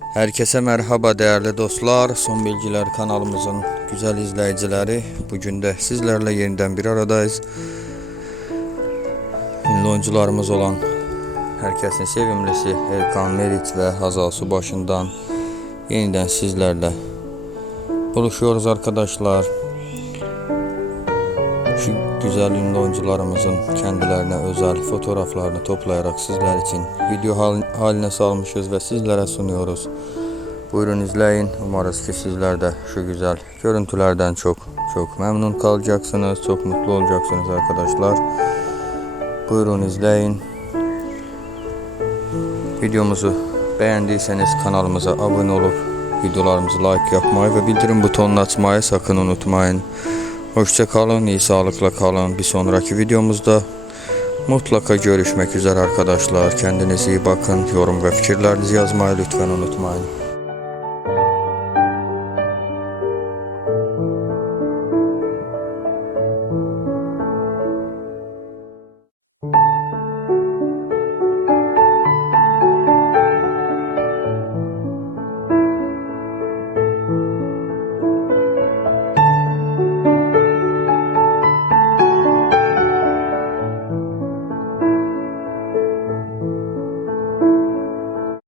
Herkese merhaba değerli dostlar. Son Bilgiler kanalımızın güzel izleyicileri. Bugün de sizlerle yeniden bir aradayız. Ünlü oyuncularımız olan herkesin sevimlisi Erkan Meriç ve Hazal Subaşı'ndan yeniden sizlerle buluşuyoruz arkadaşlar. Güzel ünlü oyuncularımızın kendilerine özel fotoğraflarını toplayarak sizler için video hal- haline salmışız ve sizlere sunuyoruz. Buyurun izleyin. Umarız ki sizler de şu güzel görüntülerden çok çok memnun kalacaksınız. Çok mutlu olacaksınız arkadaşlar. Buyurun izleyin. Videomuzu beğendiyseniz kanalımıza abone olup videolarımızı like yapmayı ve bildirim butonunu açmayı sakın unutmayın. Hoşça kalın, iyi sağlıkla kalın. Bir sonraki videomuzda mutlaka görüşmek üzere arkadaşlar. Kendinize iyi bakın. Yorum ve fikirlerinizi yazmayı lütfen unutmayın.